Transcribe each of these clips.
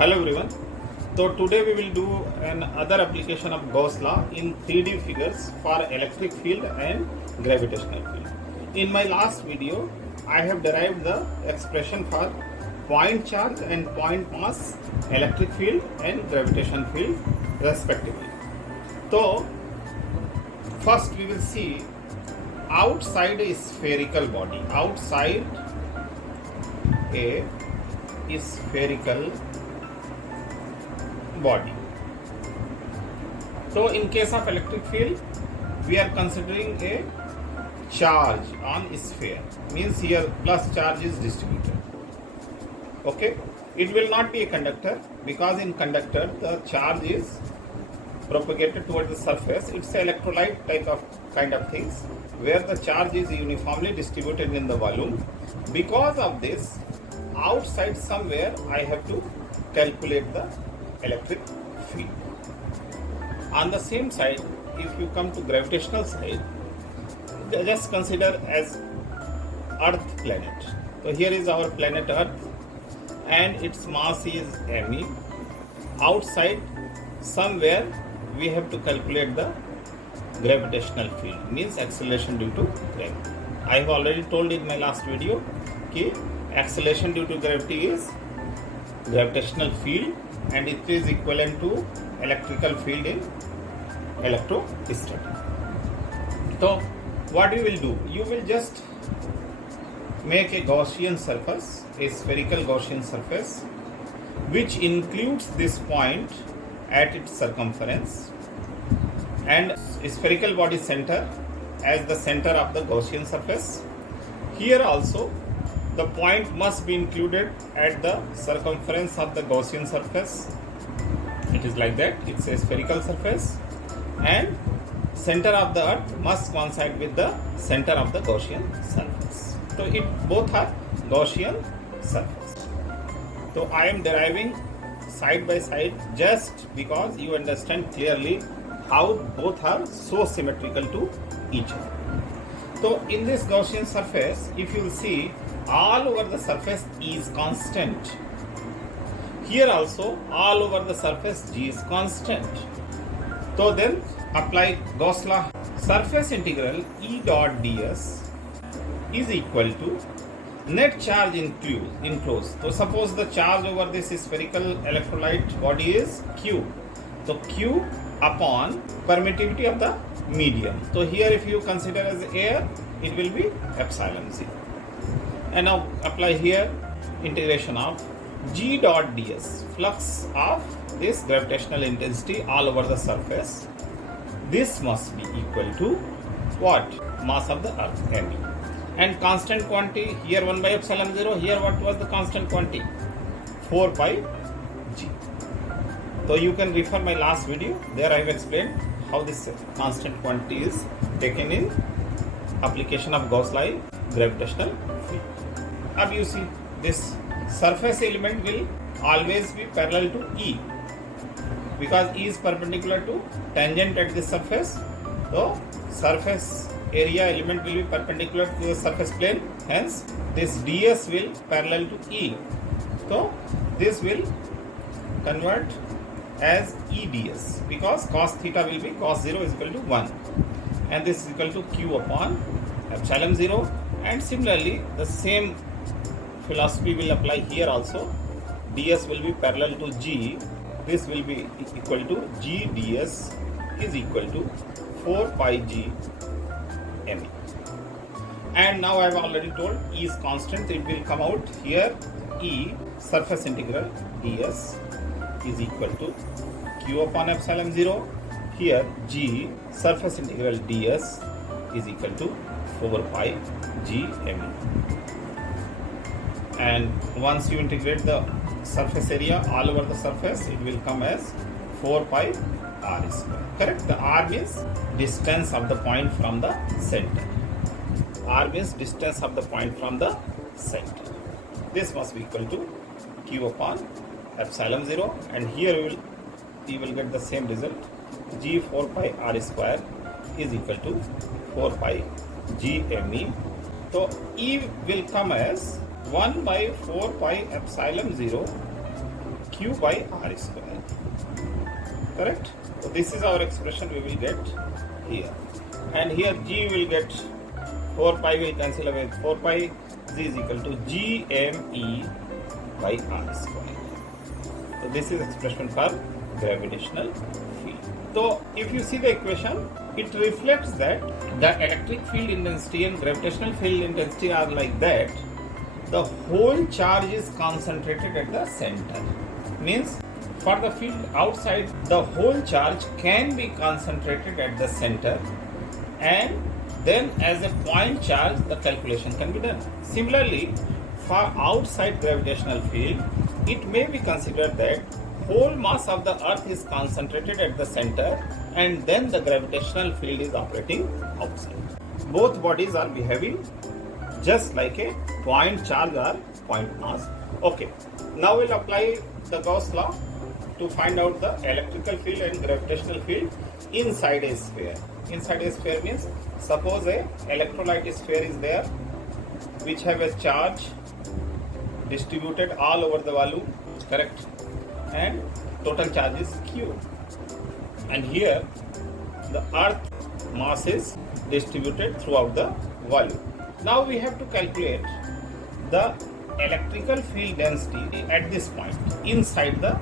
Hello everyone. So today we will do another application of Gauss law in 3D figures for electric field and gravitational field. In my last video, I have derived the expression for point charge and point mass, electric field and gravitation field respectively. So first we will see outside a spherical body. Outside a spherical body. So in case of electric field, we are considering a charge on sphere, means here plus charge is distributed. Okay, it will not be a conductor because in conductor the charge is propagated towards the surface. It's an electrolyte type of kind of things where the charge is uniformly distributed in the volume. Because of this, outside somewhere I have to calculate the electric field. On the same side, if you come to gravitational side, just consider as Earth planet. So here is our planet Earth and its mass is me. Outside somewhere we have to calculate the gravitational field, means acceleration due to gravity. I have already told in my last video that acceleration due to gravity is gravitational field and it is equivalent to electrical field in electrostatics. So what you will do, you will just make a Gaussian surface, a spherical Gaussian surface, which includes this point at its circumference and spherical body center as the center of the Gaussian surface. Here also the point must be included at the circumference of the Gaussian surface. It is like that, it's a spherical surface and center of the Earth must coincide with the center of the Gaussian surface. So it both are Gaussian surface. So I am deriving side by side just because you understand clearly how both are so symmetrical to each other. So in this Gaussian surface, if you will see, all over the surface E is constant. Here also all over the surface G is constant. So then apply Gauss law. Surface integral E dot ds is equal to net charge enclosed. So suppose the charge over this spherical electrolyte body is Q. So Q upon permittivity of the medium. So here if you consider as air, it will be epsilon 0. And now apply here integration of G dot ds, flux of this gravitational intensity all over the surface. This must be equal to what? Mass of the Earth, me. And constant quantity, here 1 by epsilon 0, here what was the constant quantity? 4 pi g. So you can refer my last video, there I have explained how this constant quantity is taken in application of Gauss law in gravitational field. Now you see, this surface element will always be parallel to E because E is perpendicular to tangent at this surface. So surface area element will be perpendicular to the surface plane, hence this ds will parallel to E. So this will convert as EDS because cos theta will be cos 0 is equal to 1 and this is equal to Q upon epsilon 0, and similarly the same philosophy will apply here also. ds will be parallel to G, this will be equal to G ds is equal to 4 pi g me. And now I have already told E is constant, it will come out here E surface integral ds is equal to Q upon epsilon 0. Here G surface integral ds is equal to 4 pi g me. And once you integrate the surface area all over the surface, it will come as 4 pi r square. Correct? The r means distance of the point from the center. R means distance of the point from the center. This must be equal to Q upon epsilon 0, and here you will get the same result. G 4 pi r square is equal to 4 pi g me. So E will come as 1 by 4 pi epsilon 0 q by r square. Correct? So this is our expression we will get here. And here g will get 4 pi will cancel away with 4 pi. G is equal to GME by r square. So this is expression for gravitational field. So if you see the equation, it reflects that the electric field intensity and gravitational field intensity are like that. The whole charge is concentrated at the center. Means for the field outside, the whole charge can be concentrated at the center, and then as a point charge the calculation can be done. Similarly, for outside gravitational field, it may be considered that whole mass of the earth is concentrated at the center, and then the gravitational field is operating outside. Both bodies are behaving just like a point charge or point mass. Okay, now we'll apply the Gauss law to find out the electrical field and gravitational field inside a sphere. Inside a sphere means, suppose a electrolyte sphere is there which have a charge distributed all over the volume, correct? And total charge is q. And here the earth mass is distributed throughout the volume. Now we have to calculate the electrical field density at this point inside the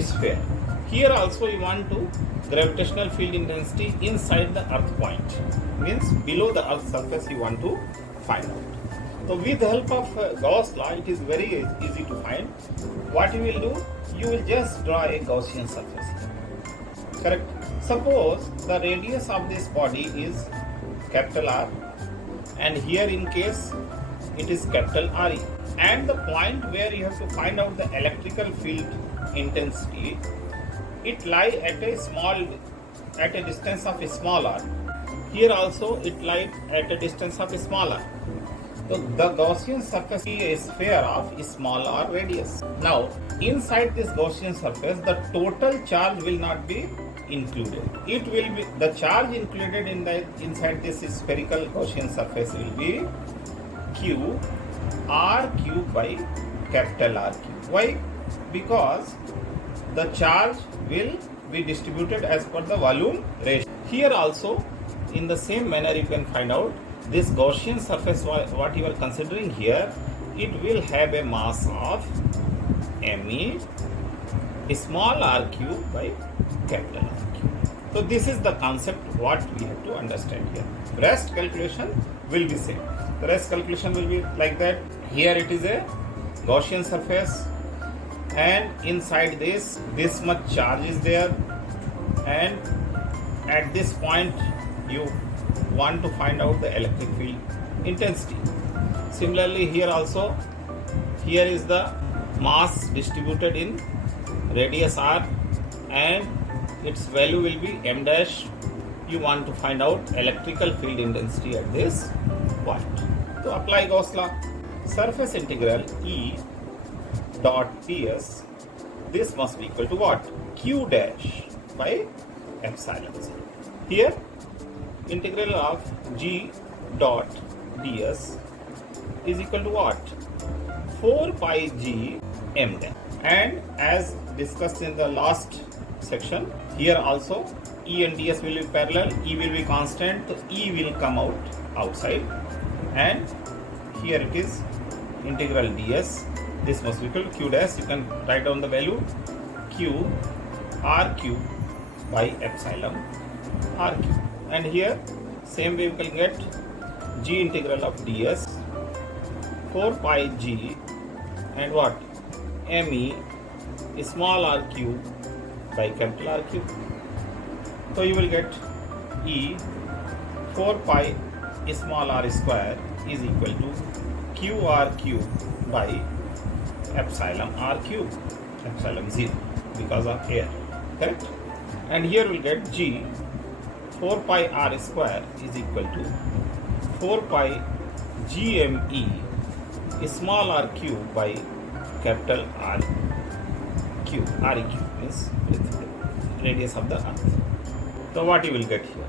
sphere. Here also we want to gravitational field intensity inside the earth point, means below the earth surface you want to find out. So with the help of Gauss law, it is very easy to find. What you will do, you will just draw a Gaussian surface here. Correct? Suppose the radius of this body is capital R, and here in case it is capital RE, and the point where you have to find out the electrical field intensity, it lie at a distance of a small r. Here also it lie at a distance of a small r. So the Gaussian surface is a sphere of small r radius. Now inside this Gaussian surface, the total charge will not be included. It will be the charge included in the inside this spherical Gaussian surface will be q r cube by capital R cube. Why? Because the charge will be distributed as per the volume ratio. Here also in the same manner you can find out this Gaussian surface what you are considering here, it will have a mass of me small r cube by capital R cube. So this is the concept what we have to understand here. Rest calculation will be same. The rest calculation will be like that. Here it is a Gaussian surface, and inside this much charge is there, and at this point you want to find out the electric field intensity. Similarly here also, here is the mass distributed in radius r, and its value will be m dash. You want to find out electrical field intensity at this point. So apply Gauss law. Surface integral E dot ds, this must be equal to what? Q dash by epsilon 0. Here integral of G dot ds is equal to what? 4 pi g m dash. And as discussed in the last section, here also E and ds will be parallel, E will be constant, so E will come out outside, and here it is integral ds, this must be equal to q dash. You can write down the value q r cube by epsilon r cube. And here same way we can get g integral of ds 4 pi g and what? me small r cube by capital R cube. So you will get E 4 pi small r square is equal to q r cube by epsilon r cube, epsilon 0 because of air, correct? And here we get g 4 pi r square is equal to 4 pi gme small r cube by capital R cube. R cube means radius of the earth. So what you will get here?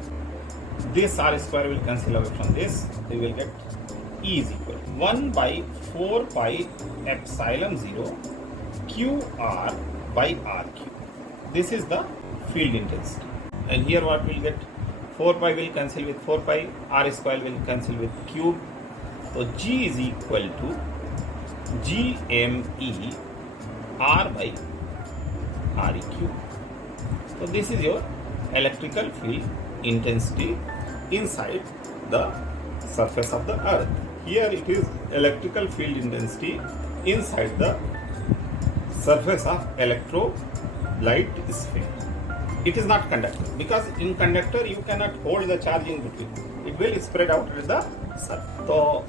This r square will cancel away from this. You will get E is equal to 1 by 4 pi epsilon 0 QR by RQ. This is the field intensity. And here what we'll get? 4 pi will cancel with 4 pi, R square will cancel with cube. So G is equal to GME R by REQ. So this is your electrical field intensity inside the surface of the earth. Here it is electrical field intensity inside the surface of electrolyte sphere. It is not conductor, because in conductor you cannot hold the charge in between. It will spread out with the surface. So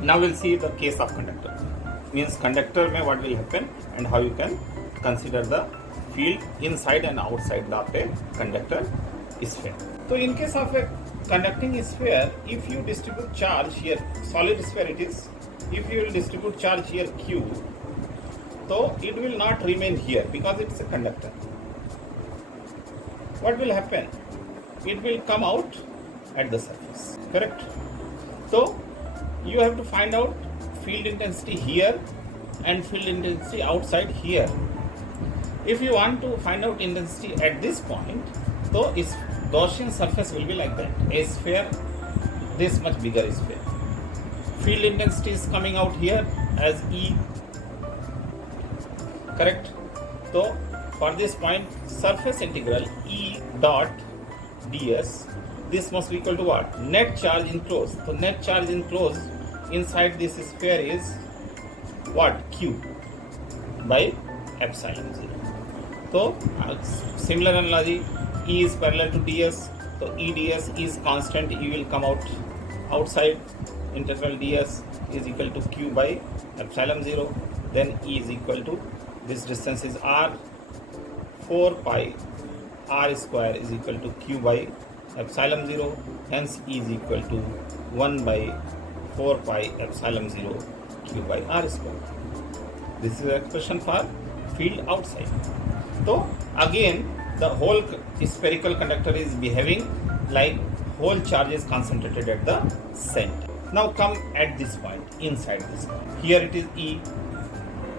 now we'll see the case of conductor. Means conductor mein what will happen and how you can consider the field inside and outside of a conductor sphere. So in case of a conducting sphere, if you distribute charge here, solid sphere it is, if you will distribute charge here Q, so it will not remain here because it is a conductor. What will happen? It will come out at the surface, correct? So you have to find out field intensity here and field intensity outside here. If you want to find out intensity at this point, so its Gaussian surface will be like that. A sphere, this much bigger sphere. Field intensity is coming out here as E, correct? So for this point, surface integral E dot ds, this must be equal to what? Net charge enclosed. So net charge enclosed inside this sphere is what? Q by epsilon 0. So similar analogy, E is parallel to ds. So E ds is constant. E will come out outside. Integral ds is equal to Q by epsilon 0. Then E is equal to, this distance is R, 4 pi R square is equal to Q by epsilon 0. Hence E is equal to 1 by 4 pi epsilon 0 Q by R square. This is the expression for field outside. So again the whole spherical conductor is behaving like whole charge is concentrated at the center. Now come at this point, inside this point. Here it is E,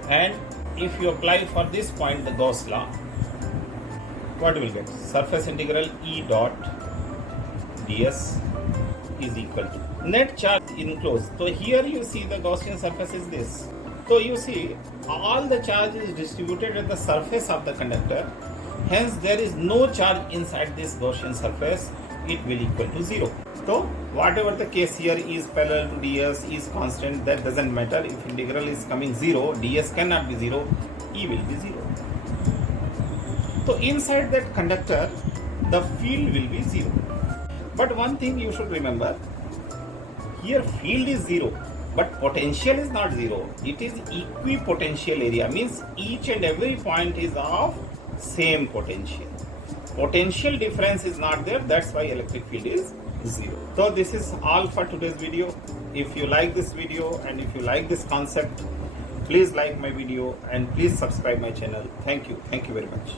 and if you apply for this point the Gauss law, what will get? Surface integral E dot ds is equal to net charge enclosed. So here you see the Gaussian surface is this. So you see all the charge is distributed at the surface of the conductor. Hence there is no charge inside this Gaussian surface. It will equal to 0. So whatever the case here, is parallel to ds, is constant, that doesn't matter. If integral is coming 0, ds cannot be 0, E will be 0. So inside that conductor the field will be 0. But one thing you should remember, here field is 0, but potential is not 0. It is equipotential area, means each and every point is of same potential. Potential difference is not there, that's why electric field is 0. So this is all for today's video. If you like this video and if you like this concept, please like my video and please subscribe my channel. Thank you very much.